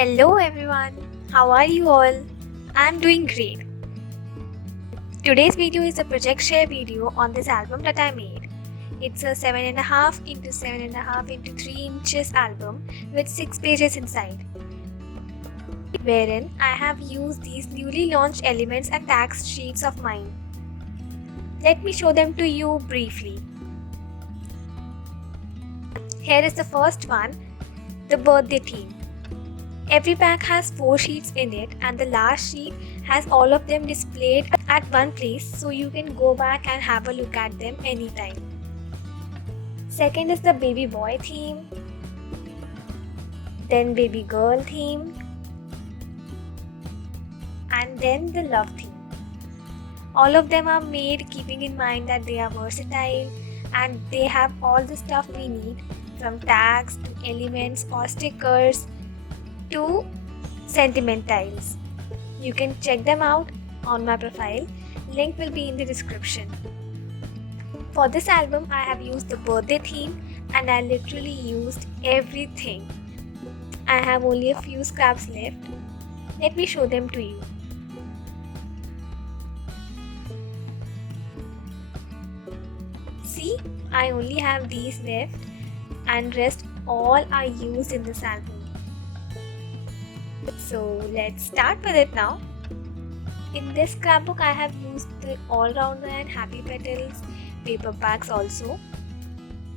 Hello everyone, how are you all? I'm doing great. Today's video is a project share video on this album that I made. It's a 7.5 into 7.5 into 3 inches album with 6 pages inside, wherein I have used these newly launched elements and tags sheets of mine. Let me show them to you briefly. Here is the first one, the birthday theme. Every pack has 4 sheets in it and the last sheet has all of them displayed at one place so you can go back and have a look at them anytime. Second is the baby boy theme, then baby girl theme, and then the love theme. All of them are made keeping in mind that they are versatile and they have all the stuff we need, from tags to elements or stickers to sentiment tiles. You can check them out on my profile. Link will be in the description. For this album, I have used the birthday theme and I literally used everything. I have only a few scraps left. Let me show them to you. See, I only have these left and rest all are used in this album. So let's start with it now. In this scrapbook I have used the all-rounder and happy petals paper packs also.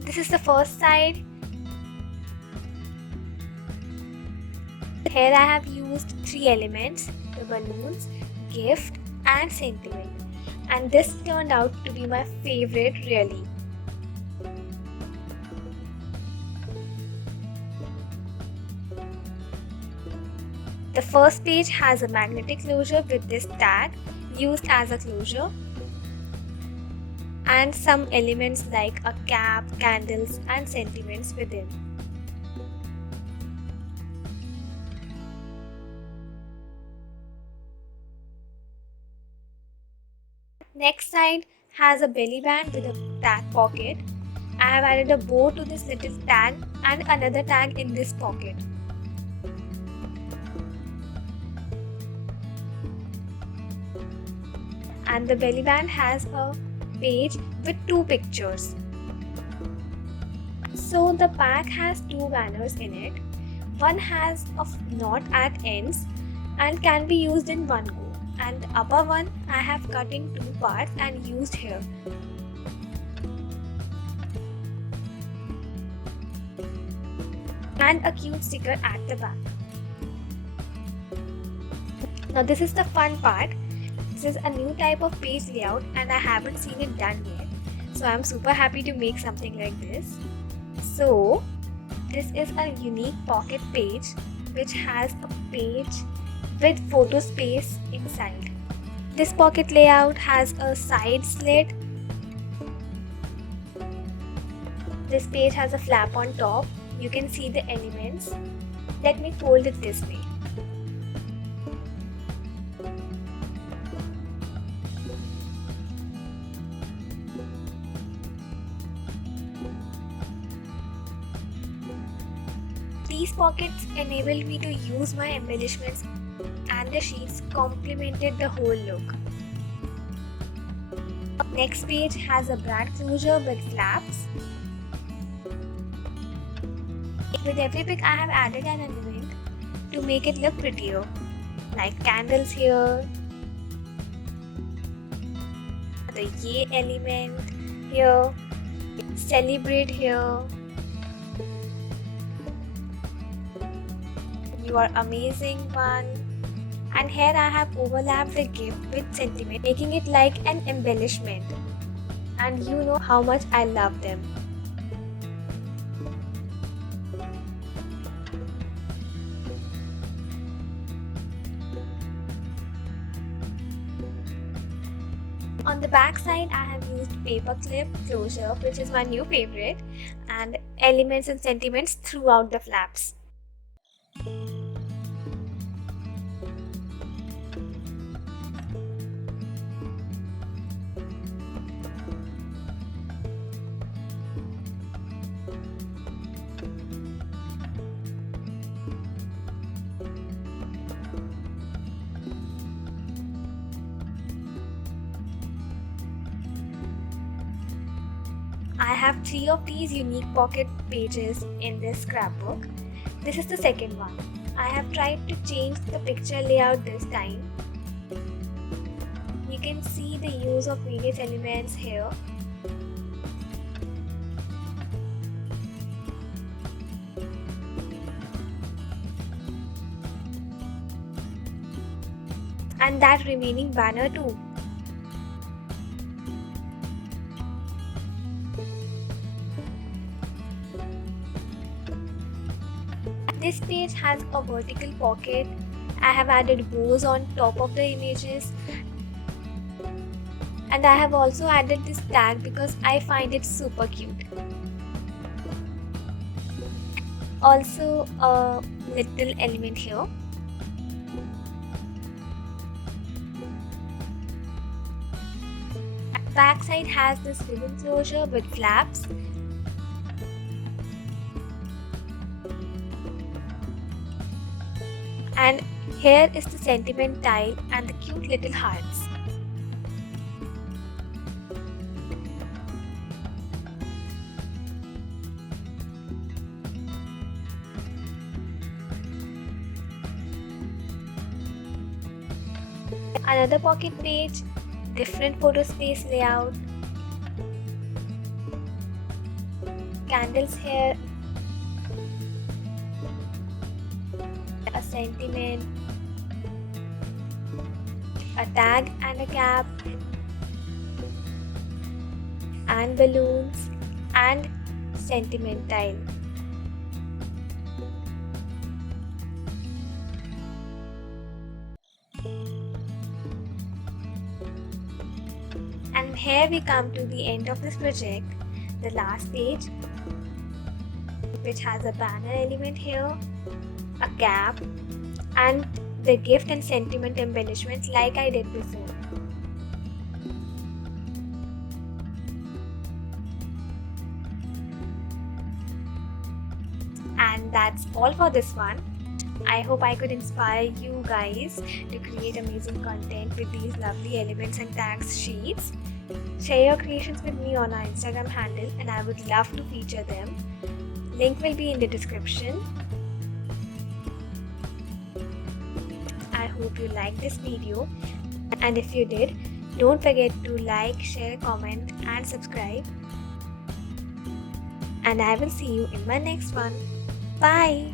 This is the first side. Here I have used 3 elements, the balloons, gift and sentiment, and this turned out to be my favorite really. The first page has a magnetic closure with this tag used as a closure and some elements like a cap, candles and sentiments within. Next side has a belly band with a tag pocket. I have added a bow to this little tag and another tag in this pocket. And the belly band has a page with 2 pictures. So the pack has 2 banners in it. One has a knot at ends and can be used in one go, and the upper one I have cut in 2 parts and used here. And a cute sticker at the back. Now this is the fun part. This is a new type of page layout and I haven't seen it done yet. So I'm super happy to make something like this. So this is a unique pocket page which has a page with photo space inside. This pocket layout has a side slit. This page has a flap on top. You can see the elements. Let me fold it this way. These pockets enabled me to use my embellishments and the sheets complemented the whole look. Next page has a brand closure with flaps. With every pick I have added an element to make it look prettier, like candles here, the yay element here, celebrate here, you are amazing one, and here I have overlapped the gift with sentiment, making it like an embellishment, and you know how much I love them. On the back side I have used paper clip closure, which is my new favorite, and elements and sentiments throughout the flaps. I have 3 of these unique pocket pages in this scrapbook. This is the second one. I have tried to change the picture layout this time. You can see the use of various elements here. And that remaining banner too. This page has a vertical pocket. I have added bows on top of the images. And I have also added this tag because I find it super cute. Also a little element here. Backside has this ribbon closure with flaps. And here is the sentiment tile and the cute little hearts. Another pocket page, different photo space layout, candles here, a sentiment, a tag and a cap, and balloons and sentiment tile. And here we come to the end of this project, the last page, which has a banner element here, a cap, and the gift and sentiment embellishment like I did before. And that's all for this one. I hope I could inspire you guys to create amazing content with these lovely elements and tags sheets. Share your creations with me on our Instagram handle and I would love to feature them. Link will be in the description. I hope you liked this video, and if you did, don't forget to like, share, comment and subscribe. And I will see you in my next one. Bye!